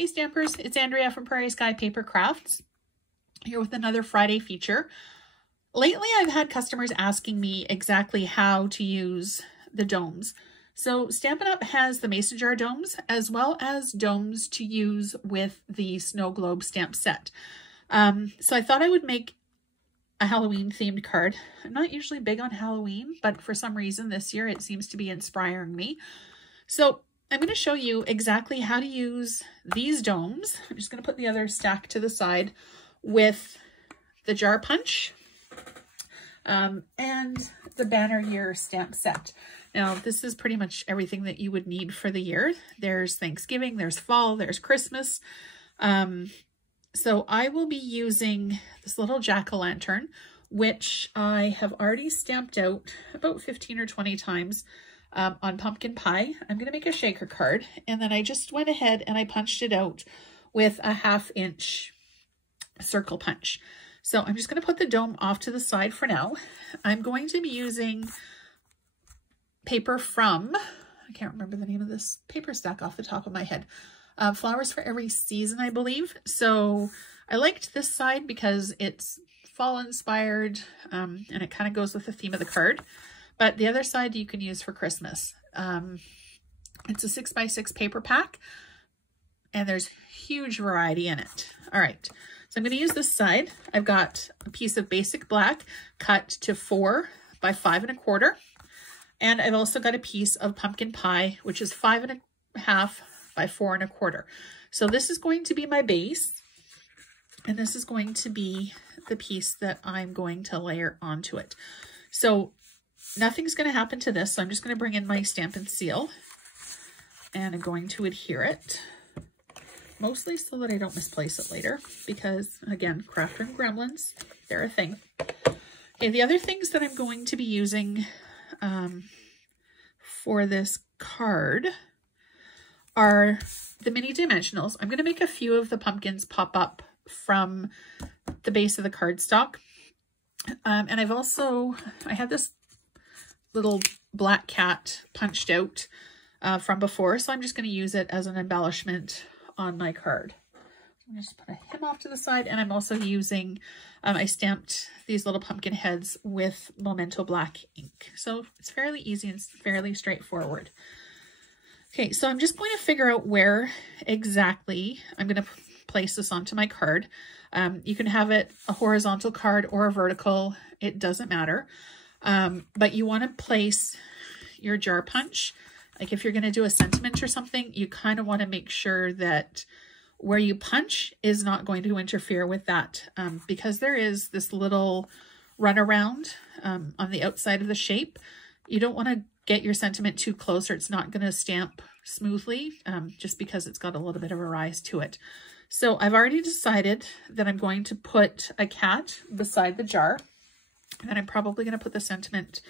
Hey Stampers, it's Andrea from Prairie Sky Paper Crafts, here with another Friday feature. Lately I've had customers asking me exactly how to use the domes. So Stampin' Up! Has the mason jar domes as well as domes to use with the snow globe stamp set. So I thought I would make a Halloween themed card. I'm not usually big on Halloween, but for some reason this year it seems to be inspiring me. So I'm going to show you exactly how to use these domes. I'm just going to put the other stack to the side with the jar punch and the banner year stamp set. Now, this is pretty much everything that you would need for the year. There's Thanksgiving, there's fall, there's Christmas. So I will be using this little jack-o'-lantern, which I have already stamped out about 15 or 20 times. On pumpkin pie. I'm going to make a shaker card, and then I just went ahead and I punched it out with a 1/2 inch circle punch. So I'm just going to put the dome off to the side for now. I'm going to be using paper from, I can't remember the name of this paper stack off the top of my head, Flowers for Every Season, I believe. So I liked this side because it's fall inspired and it kind of goes with the theme of the card. But the other side you can use for Christmas. It's a 6x6 paper pack, and there's huge variety in it. All right, so I'm going to use this side. I've got a piece of basic black cut to 4 by 5 1/4, and I've also got a piece of pumpkin pie, which is 5 1/2 by 4 1/4. So this is going to be my base, and this is going to be the piece that I'm going to layer onto it. So nothing's going to happen to this, so I'm just going to bring in my Stampin' Seal, and I'm going to adhere it, mostly so that I don't misplace it later, because, again, craft room gremlins, they're a thing. Okay, the other things that I'm going to be using for this card are the mini dimensionals. I'm going to make a few of the pumpkins pop up from the base of the cardstock, and I had this little black cat punched out from before, so I'm just going to use it as an embellishment on my card. I'm just put him off to the side, and I'm also using, I stamped these little pumpkin heads with Memento black ink, so it's fairly easy and fairly straightforward. Okay, so I'm just going to figure out where exactly I'm going to place this onto my card. You can have it a horizontal card or a vertical, it doesn't matter. But you want to place your jar punch, like if you're going to do a sentiment or something, you kind of want to make sure that where you punch is not going to interfere with that, because there is this little runaround on the outside of the shape. You don't want to get your sentiment too close or it's not going to stamp smoothly, just because it's got a little bit of a rise to it. So I've already decided that I'm going to put a cat beside the jar. And I'm probably going to put the sentiment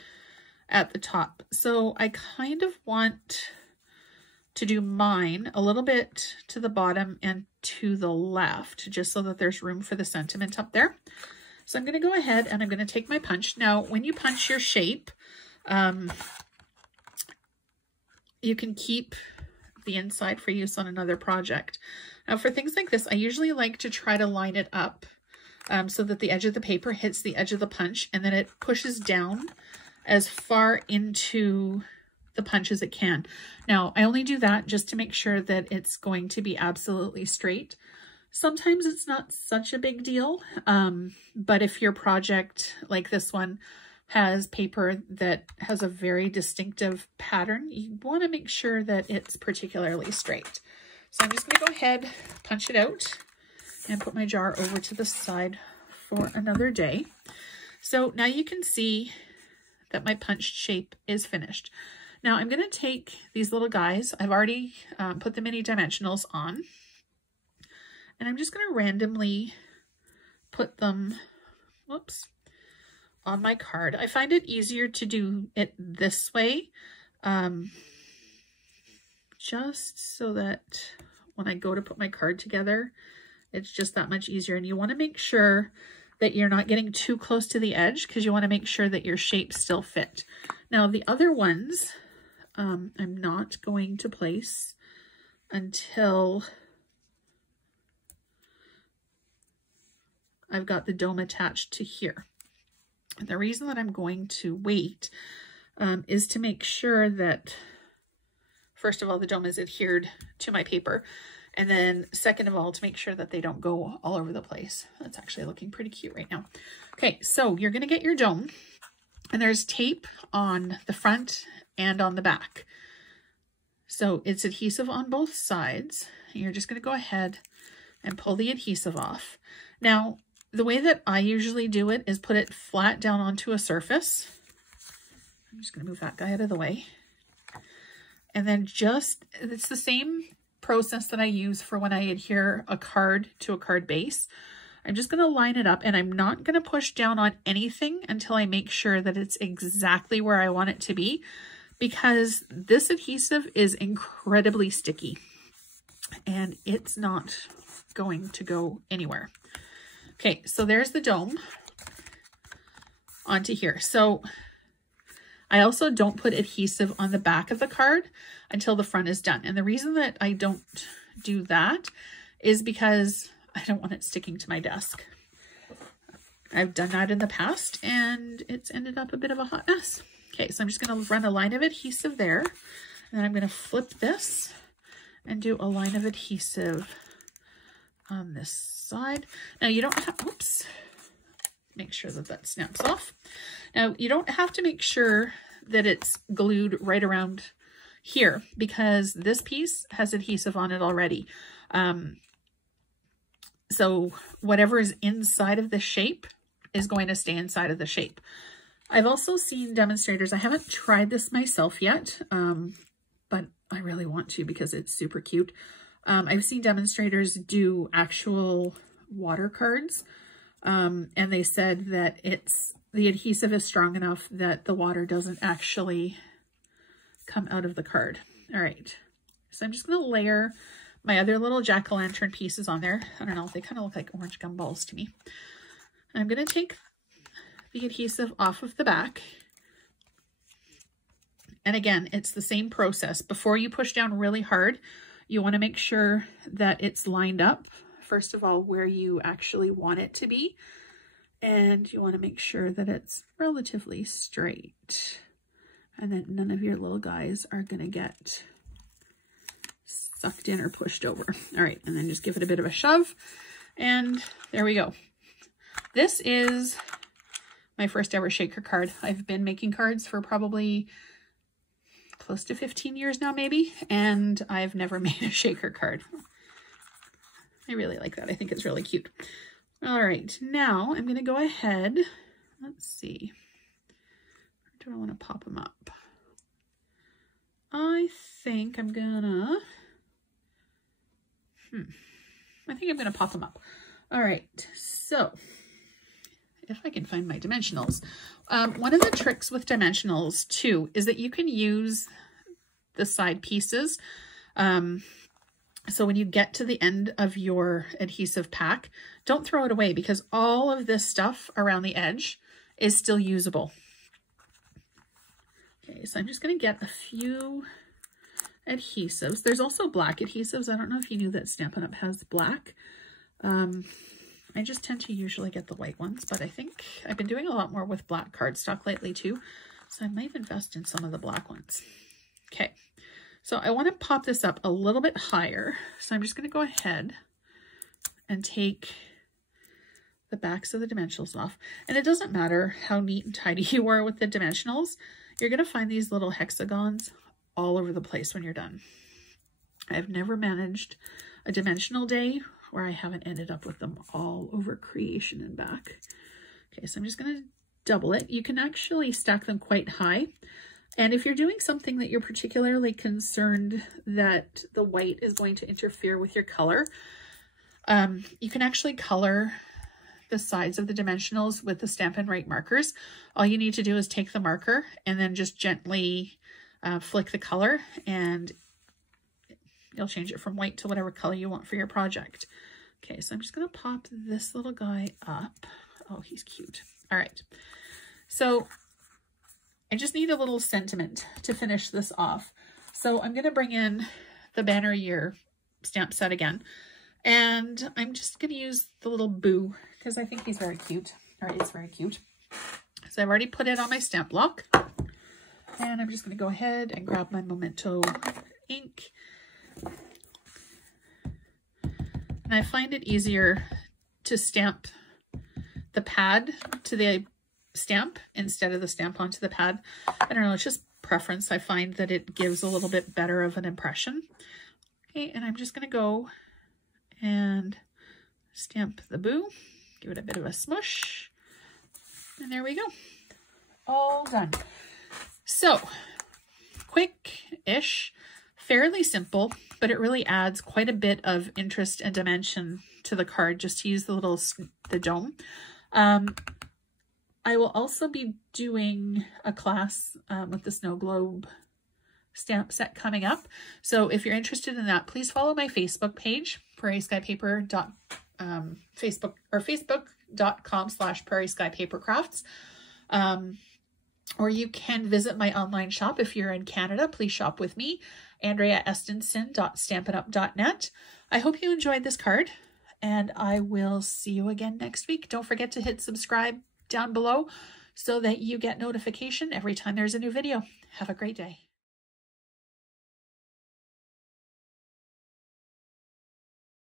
at the top. So I kind of want to do mine a little bit to the bottom and to the left, just so that there's room for the sentiment up there. So I'm going to go ahead and I'm going to take my punch. Now, when you punch your shape, you can keep the inside for use on another project. Now, for things like this, I usually like to try to line it up so that the edge of the paper hits the edge of the punch, and then it pushes down as far into the punch as it can. Now, I only do that just to make sure that it's going to be absolutely straight. Sometimes it's not such a big deal, but if your project like this one has paper that has a very distinctive pattern, you want to make sure that it's particularly straight. So I'm just going to go ahead, punch it out, and put my jar over to the side for another day. So now you can see that my punched shape is finished. Now I'm going to take these little guys. I've already put the mini dimensionals on, and I'm just going to randomly put them, whoops, on my card. I find it easier to do it this way, just so that when I go to put my card together, it's just that much easier. And you want to make sure that you're not getting too close to the edge, because you want to make sure that your shapes still fit. Now the other ones, I'm not going to place until I've got the dome attached to here. And the reason that I'm going to wait is to make sure that, first of all, the dome is adhered to my paper. And then second of all, to make sure that they don't go all over the place. That's actually looking pretty cute right now. Okay, so you're gonna get your dome, and there's tape on the front and on the back. So it's adhesive on both sides. You're just gonna go ahead and pull the adhesive off. Now, the way that I usually do it is put it flat down onto a surface. I'm just gonna move that guy out of the way. And then it's the same process that I use for when I adhere a card to a card base. I'm just going to line it up, and I'm not going to push down on anything until I make sure that it's exactly where I want it to be, because this adhesive is incredibly sticky and it's not going to go anywhere. Okay, so there's the dome onto here. So I also don't put adhesive on the back of the card until the front is done. And the reason that I don't do that is because I don't want it sticking to my desk. I've done that in the past and it's ended up a bit of a hot mess. Okay, so I'm just going to run a line of adhesive there, and then I'm going to flip this and do a line of adhesive on this side. Now you don't have, oops, make sure that that snaps off. Now you don't have to make sure that it's glued right around here, because this piece has adhesive on it already. So whatever is inside of the shape is going to stay inside of the shape. I've also seen demonstrators, I haven't tried this myself yet, but I really want to because it's super cute. I've seen demonstrators do actual water cards, and they said that the adhesive is strong enough that the water doesn't actually come out of the card. All right, so I'm just going to layer my other little jack-o'-lantern pieces on there. I don't know, they kind of look like orange gumballs to me. I'm going to take the adhesive off of the back. And again, it's the same process. Before you push down really hard, you want to make sure that it's lined up, first of all, where you actually want it to be. And you want to make sure that it's relatively straight and that none of your little guys are going to get sucked in or pushed over. All right, and then just give it a bit of a shove, and there we go. This is my first ever shaker card. I've been making cards for probably close to 15 years now, maybe, and I've never made a shaker card. I really like that. I think it's really cute. All right, now I'm going to go ahead. Let's see. Where do I want to pop them up? I think I'm gonna, pop them up. All right, so if I can find my dimensionals. One of the tricks with dimensionals too is that you can use the side pieces. So when you get to the end of your adhesive pack, don't throw it away, because all of this stuff around the edge is still usable. Okay, so I'm just going to get a few adhesives. There's also black adhesives. I don't know if you knew that Stampin' Up! Has black. I just tend to usually get the white ones, but I think I've been doing a lot more with black cardstock lately too, so I might invest in some of the black ones. Okay, so I want to pop this up a little bit higher, so I'm just going to go ahead and take the backs of the dimensionals off. And it doesn't matter how neat and tidy you are with the dimensionals, you're going to find these little hexagons all over the place when you're done. I've never managed a dimensional day where I haven't ended up with them all over creation and back. Okay, so I'm just going to double it. You can actually stack them quite high. And if you're doing something that you're particularly concerned that the white is going to interfere with your color, you can actually color the sides of the dimensionals with the Stampin' Right markers. All you need to do is take the marker and then just gently flick the color, and you'll change it from white to whatever color you want for your project. Okay, so I'm just going to pop this little guy up. Oh, he's cute. All right. So I just need a little sentiment to finish this off. So I'm going to bring in the Banner Year stamp set again. And I'm just going to use the little boo because I think he's very cute, or it's very cute. So I've already put it on my stamp block. And I'm just going to go ahead and grab my Memento ink. And I find it easier to stamp the pad to the stamp instead of the stamp onto the pad. I don't know, it's just preference. I find that it gives a little bit better of an impression. Okay, and I'm just going to go and stamp the boo. Give it a bit of a smush. And there we go. All done. So, quick-ish, fairly simple, but it really adds quite a bit of interest and dimension to the card just to use the dome. I will also be doing a class with the snow globe stamp set coming up. So if you're interested in that, please follow my Facebook page, facebook.com/prairieskypapercrafts. Or you can visit my online shop if you're in Canada. Please shop with me, andreaestensen.stampinup.net. I hope you enjoyed this card, and I will see you again next week. Don't forget to hit subscribe down below so that you get notification every time there's a new video. Have a great day.